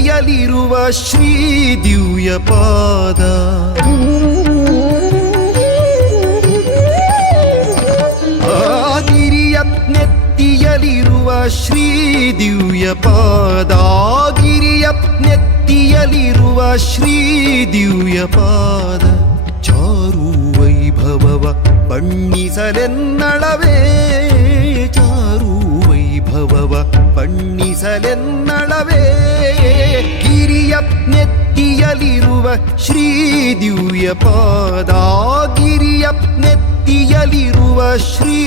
ನೆತ್ತಿಯಲಿರುವ ಶ್ರೀ ದಿವ್ಯ ಪಾದ ನೆತ್ತಿಯಲಿರುವ ಶ್ರೀ ದಿವ್ಯ ಪಾದ ಗಿರಿಯ ನೆತ್ತಿಯಲಿರುವ ಶ್ರೀ ದಿವ್ಯ ಪಾದ ಚಾರು ವೈಭವವ ಬಣ್ಣಿಸಲೆನ್ನಳವೇ ಚಾರು ವೈಭವವ ಬಣ್ಣಿಸಲೆನ್ನಳವೇ ಗಿರಿಯ ನೆತ್ತಿಯಲಿರುವ ಶ್ರೀ ದಿವ್ಯ ಪಾದ ಗಿರಿಯ ನೆತ್ತಿಯಲಿರುವ ಶ್ರೀ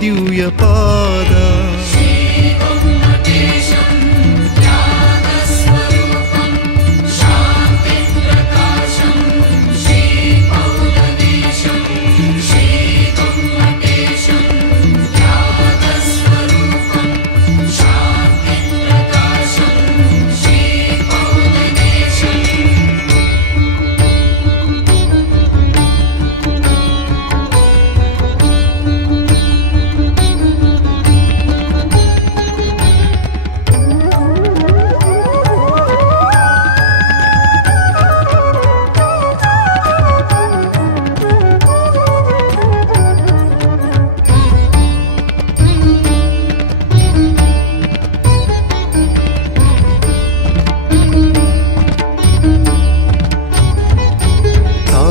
ದಿವ್ಯ ಪಾದ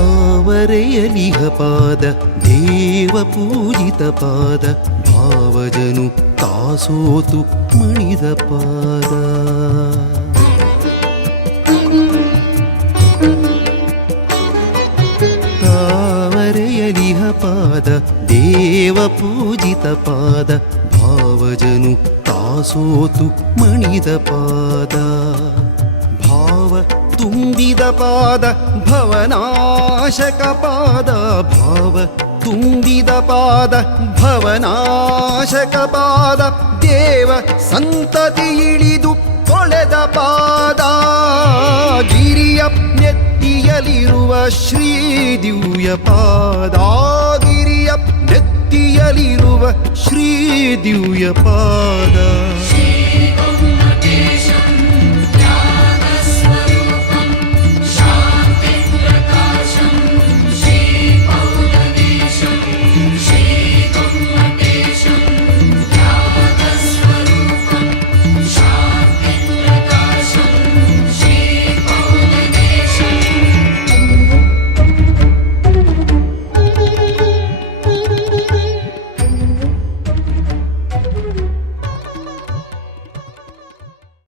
ತಾವರೆಯಲಿಹ ಪಾದ ದೇವ ಪೂಜಿತ ಪಾದ ಭಾವಜನು ತಾಸೋತು ಮಣಿದ ಪಾದ ತಾವರೆಯಲಿಹ ಪಾದ ದೇವ ಪೂಜಿತ ಪಾದ ಭಾವಜನು ತಾಸೋತು ಮಣಿದ ಪಾದ ಭಾವ ತುಂಬಿದ ಪಾದ ಭವನಾಶಕ ಪಾದ ಭಾವ ತುಂಬಿದ ಪಾದ ಭವನಾಶಕ ಪಾದ ದೇವ ಸಂತತಿ ಇಳಿದು ತೊಳೆದ ಪಾದ ಗಿರಿಯ ನೆತ್ತಿಯಲಿರುವ ಶ್ರೀ ದಿವ್ಯ ಪಾದ ಗಿರಿಯ ನೆತ್ತಿಯಲಿರುವ ಶ್ರೀ ದಿವ್ಯ ಪಾದ